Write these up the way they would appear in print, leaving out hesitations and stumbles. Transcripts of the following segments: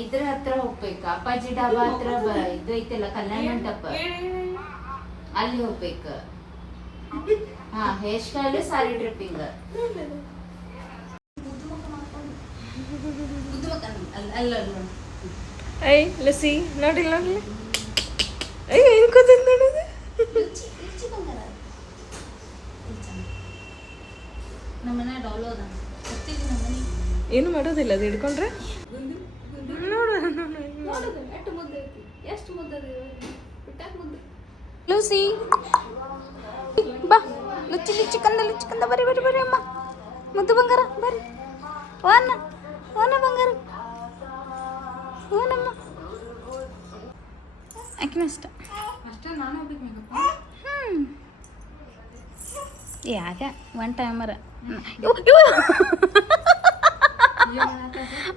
ಇದ್ರ ಹತ್ರ ಹೋಗ್ಬೇಕ ಅಪ್ಪಾಜಿ ಡಾಬಾ ಹತ್ರ ಇದು ಐತಲ್ಲ ಕಲ್ಯಾಣ ಮಂಟಪ ಅಲ್ಲಿ ಹೋಗ್ಬೇಕ. ಹಾ ಹೇರ್ ಸ್ಟೈಲ್ ಸಾರಿ ಟ್ರಿಪ್ಪಿಂಗ್ ಅಲ್ಲ ಐ ಲಸಿ ನೋಡಿಲ್ಲ ನೋಡ್ಲಿ ಅಯ್ಯ ಏನು ಕೂತಿದ್ ನೋಡೋದು ನಮ್ಮನೆ ಡಾಲೋ ಅದ ಏನು ಮಾಡೋದಿಲ್ಲ ಅದು ಹಿಡ್ಕೊಂಡ್ರೆ ಲೂಸಿ ಬಾ ಲುಚ್ಚಿ ಲುಚ್ಚಿ ಬರಿ ಬರಿ ಬರಿ ಅಮ್ಮ ಮುದ್ದು ಬಂಗಾರ ಬರಿ ವಾನ ವಾನ ಬಂಗಾರ ಹೂನಮ್ಮ ಆಕಿನ ಅಷ್ಟ ನಾನು ಹೋಗ್ಬೇಕು. ಯಾಕೆ ಒನ್ ಟೈಮರ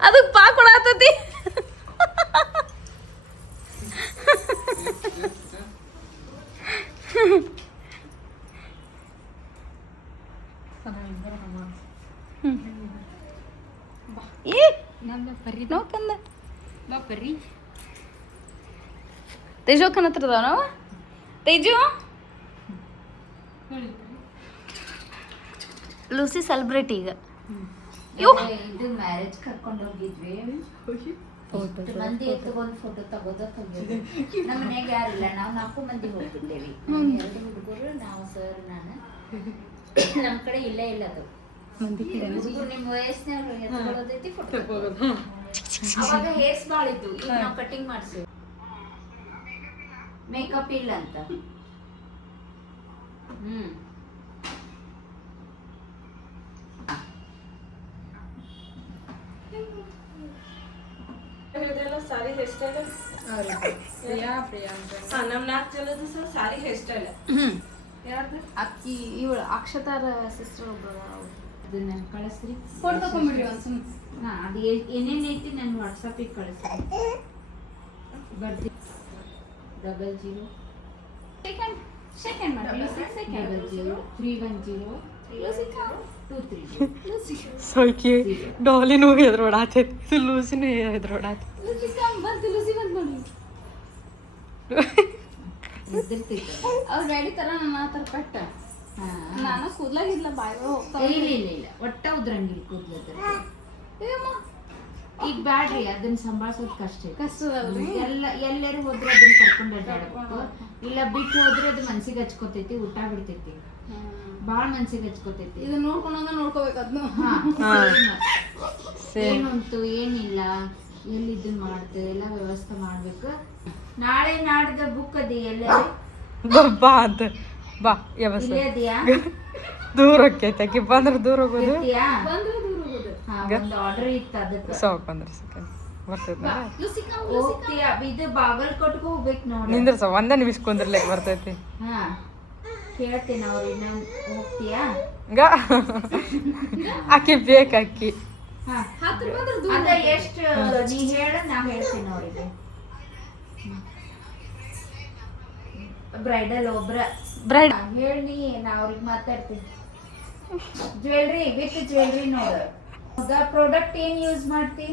ಅದಕ್ಕೆ ಪಾ ಕೊಡತತಿ ನೋಕಂದ ಬಾಪರಿ ತೇಜು ಅಕ್ಕನ ಹತ್ರ ಅದಾವ ನಾವು ತೇಜು ಲೂಸಿ ಸೆಲೆಬ್ರೇಟ್ ಈಗ ಇದು ಮ್ಯಾರೇಜ್ ಕರ್ಕೊಂಡು ಹೋಗಿದ್ವಿ. ಮಂದಿ ಎತ್ಕೊಂಡು ಫೋಟೋ ತೆಗೋದು. ನಮ್ಮ ಮನೆಗೆ ಯಾರಿಲ್ಲ, ನಾವು 4 ಮಂದಿ ಹೋಗ್ಬಿಟ್ಟೇವಿ. 2 ಹುಡುಗರು, ನಾವು ಸರ್ ನಾನು. ನಮ್ಮ ಕಡೆ ಇಲ್ಲೇ ಇಲ್ಲ ಅದು ಹುಡುಗರು ನಿಮ್ಮ ವಯಸ್ಸಿನವ್ರು ಎತ್ಕೊಳ್ಳೋದೈತಿ ಫೋಟೋ ತಗೋದು. ಅವಾಗ ಹೇರ್ಸ್ ಭಾಳ ಇದ್ದು, ಈಗ ನಾವು ಕಟಿಂಗ್ ಮಾಡಿಸಿ ಮೇಕಪ್ ಇಲ್ಲ ಅಂತ. ಸಾರಿ ಹೇರ್ ಸ್ಟೈಲ್ ನಮ್ಮ 4 ಜನದ್ದು ಸರ್ ಸಾರಿ ಹೇರ್ ಸ್ಟೈಲ್. ಯಾರ್ದು ಅಕ್ಕಿ ಇವಳು ಅಕ್ಷತಾರ ಸಿಸ್ಟರ್ ಒಬ್ಬರು ಅದನ್ನ ಕಳಿಸ್ರಿ, ಫೋಟೋ ತಗೊಂಡ್ಬಿಡ್ರಿ ಒಂದ್ಸಲ. ಅದು ಏನೇನೈತಿ ನನ್ನ ವಾಟ್ಸಪ್ಪಿಗೆ ಕಳಿಸ್ರಿ. ಬರ್ತಿ 00 ಸೆಕೆಂಡ್ ಮಾಡಿ 00 310 230. ಸೋಕಿ ಡಾಲಿನೂ ಹೆದ್ರೋಡಾತೈತಿ, ಲೂಸಿನೂ ಹೆದ್ರೋಡಾತೈತಿ. ಅವ್ರ ಡ್ಯಾಡಿ ತರ ನನ್ನ ಆ ಥರ ಪಟ್ಟ ನಾನು ಕೂದ್ಲಾಗಿದ್ಲ ಬಾಯ್ ಇಲ್ಲ ಒಟ್ಟ ಉದ್ರಂಗಿಲ್ಲ ಕೂದ್ಲದ. ಈಗ ಬ್ಯಾಡ್ರಿ, ಅದನ್ನ ಸಂಭಾಳ್ಸೋದ್ ಕಷ್ಟದಲ್ರಿ. ಎಲ್ಲರೂ ಹೋದ್ರೆ ಅದನ್ನ ಕರ್ಕೊಂಡು ಅಡ್ಡಾಡ್ಬೇಕು, ಇಲ್ಲ ಬಿಟ್ಟು ಹೋದ್ರೆ ಅದು ಮನ್ಸಿಗೆ ಹಚ್ಕೋತೈತಿ, ಊಟ ಬಿಡ್ತೈತಿ, ಬಾಳ ಮನ್ಸಿಗೆ ಹಚ್ಕೋತೈತಿ. ಇದನ್ನ ನೋಡ್ಕೊಂಡಂಗ ನೋಡ್ಕೋಬೇಕು ಅದನ್ನ. ಏನಂತು ಏನಿಲ್ಲ, ಎಲ್ಲಿ ಇದನ್ನ ಮಾಡ್ತೇವೆ ಎಲ್ಲ ವ್ಯವಸ್ಥೆ ಮಾಡ್ಬೇಕು. ನಾಳೆ ನಾಡ್ದ ಬುಕ್ ಅದಿ ಎಲ್ಲ ಬಾ ಅಂತ ಬಾ ಇಲ್ಲೇ ಅದಿಯಾ? ದೂರ ಹೋಗ್ತೈತಿ ಬಂದ್ರೆ ದೂರ ಹೋಗೋದು. ಒಂದು ಆರ್ಡರ್ ಇತ್ತು ಅದಕ್ಕೆ. ಸಾಕು ಅಂದ್ರೆ ಸೆಕೆಂಡ್ ಬರ್ತೈತಿ. ಹೋಗ್ತೀಯಾ? ಇದು ಬಾಗಲಕೋಟೆಗೆ ಹೋಗ್ಬೇಕು ನೋಡಿ. ನಿಂದ್ರ ಸ ಒಂದೇ ನಿಮಿಷ ಕುಂದ್ರಲಿಕ್ಕೆ ಬರ್ತೈತಿ. ಹಾ ಕೇಳ್ತೀನಿ ಅವ್ರು ಇನ್ನ ಹೋಗ್ತೀಯಾ? ಅಕ್ಕಿ ಬೇಕು ಅಕ್ಕಿ. ಅದ ಎಷ್ಟು ನೀ ಹೇಳ, ನಾ ಹೇಳ್ತೀನಿ ಅವ್ರಿಗೆ. ಬ್ರೈಡಲ್ ಒಬ್ರ ಹೇಳಿ, ನಾ ಅವ್ರಿಗೆ ಮಾತಾಡ್ತೀನಿ. ಜ್ಯುವೆಲ್ರಿ ವಿತ್ ಜ್ಯುವೆಲ್ರಿ ನೋಡು. ಪ್ರಾಡಕ್ಟ್ ಏನ್ ಯೂಸ್ ಮಾಡ್ತಿ?